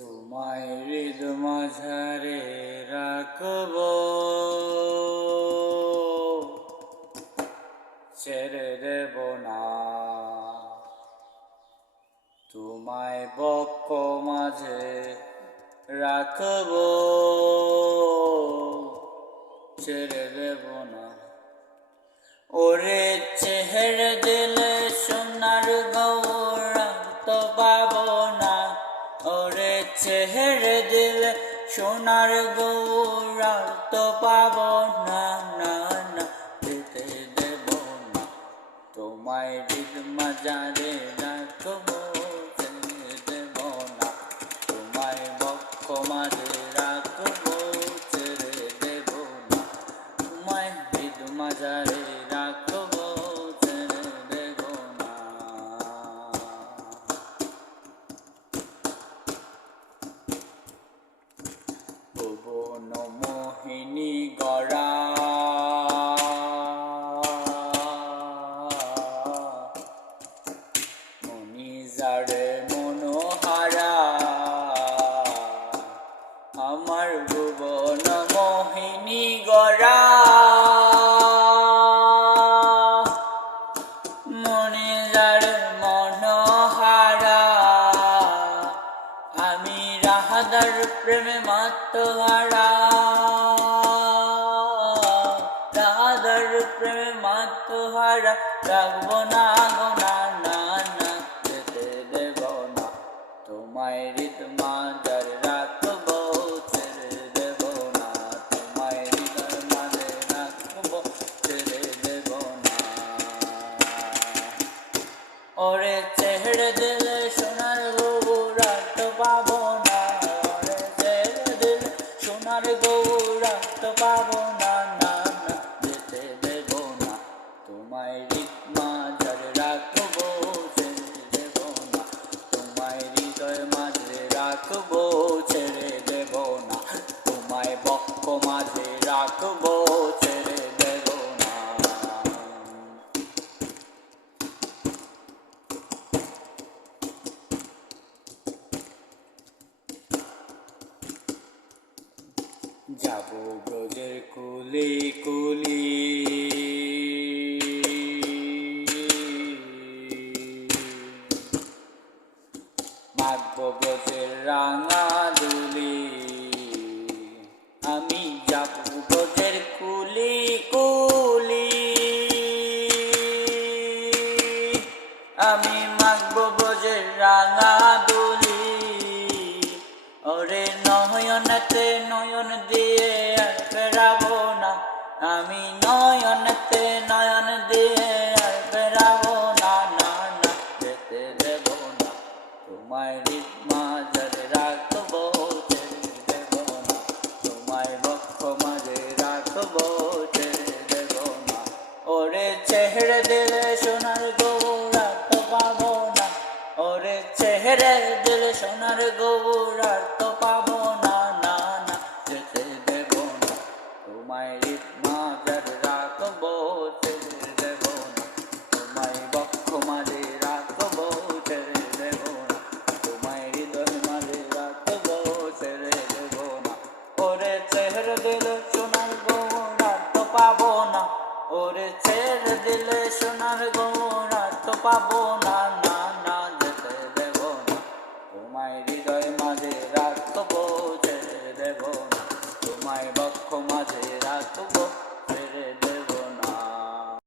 তোমায় হৃদ মাঝারে রাখব, ছেড়ে দেব না। তোমায় বক্ষ মাঝে রাখব, ছেড়ে দেব না। ওরে চেহারা দিলে সোনার গৌরব পাব না। ওরে চেহারা দিলে সোনার গৌরব তো পাব না, না না, যেতে দেব না। তোমায় হৃদ মাঝারে রাখব, ছেড়ে দেব না। তোমায় বক্ষ মাঝে রাখব, ছেড়ে দেব না। তোমায় হৃদ মাঝারে রাখব, ছেড়ে দেব না। ভুবন মোহিনী গড়া মনিজারে মনোহারা, আমার ভুবন মোহিনী গড়া মনিজারে মনোহারা। আমি রাহাদার প্রেমে মাতোহারা, রাহাদার প্রেমে মাতোহারা। রাখবো না গো, না না না, যেতে দেব না। তোমায় হৃদ মাঝারে রাখবো, ছেড়ে দেব না। তোমায় হৃদয় মাঝে রাখবো, ছেড়ে দেব না। ওরে ছেড়ে দিলে সোনার গৌরব তো পাবো না। ওরে ছেড়ে দিলে সোনার গৌরব তো পাবো না, না না, যেতে দেব না। তোমায় হৃদ মাঝারে রাখবো, ছেড়ে দেব না। তোমায় হৃদয় মাঝে রাখবো, ছেড়ে দেব না। তোমায় বক্ষ মাঝে রাখবো, ছেড়ে দেব না। যাব ব্রজের কুলি কুলি, মাগব ব্রজের রাঙা দুলি। আমি যাব ব্রজের কুলি কুলি, আমি মাগব ব্রজের রাঙা দুলি। ওরে নয়নতে নয়ন দিয়ে আর ফেরাবো না। আমি নয়নতে নয়ন দিয়ে আর ফেরাবো না, না না, যেতে দেব না। তোমায় হৃদ মাঝারে রাখবো, ছেড়ে দেব না। তোমায় বক্ষ মাঝে রাখবো, ছেড়ে দেব না। ওরে ছেড়ে দিলে সোনার গৌরব তো পাবো না। ওরে ছেড়ে দিলে সোনার গৌরব তো পাবো না, না না, যেতে দেব না। তোমায় হৃদ মাঝারে রাখবো, ছেড়ে দেব না। তোমায় বক্ষ মাঝে রাখবো, ছেড়ে দেব না। তোমায় হৃদয় মাঝে রাখবো, ছেড়ে দেব না। ওরে ছেড়ে দিলে সোনার গৌরব তো পাবো না। ওরে ছেড়ে দিলে সোনার গৌরব তো পাবো না, না না, যেতে দেব না। তোমায় হৃদয় মাঝে রাখবো, ছেড়ে দেব না। তোমায় বক্ষ মাঝে রাখবো,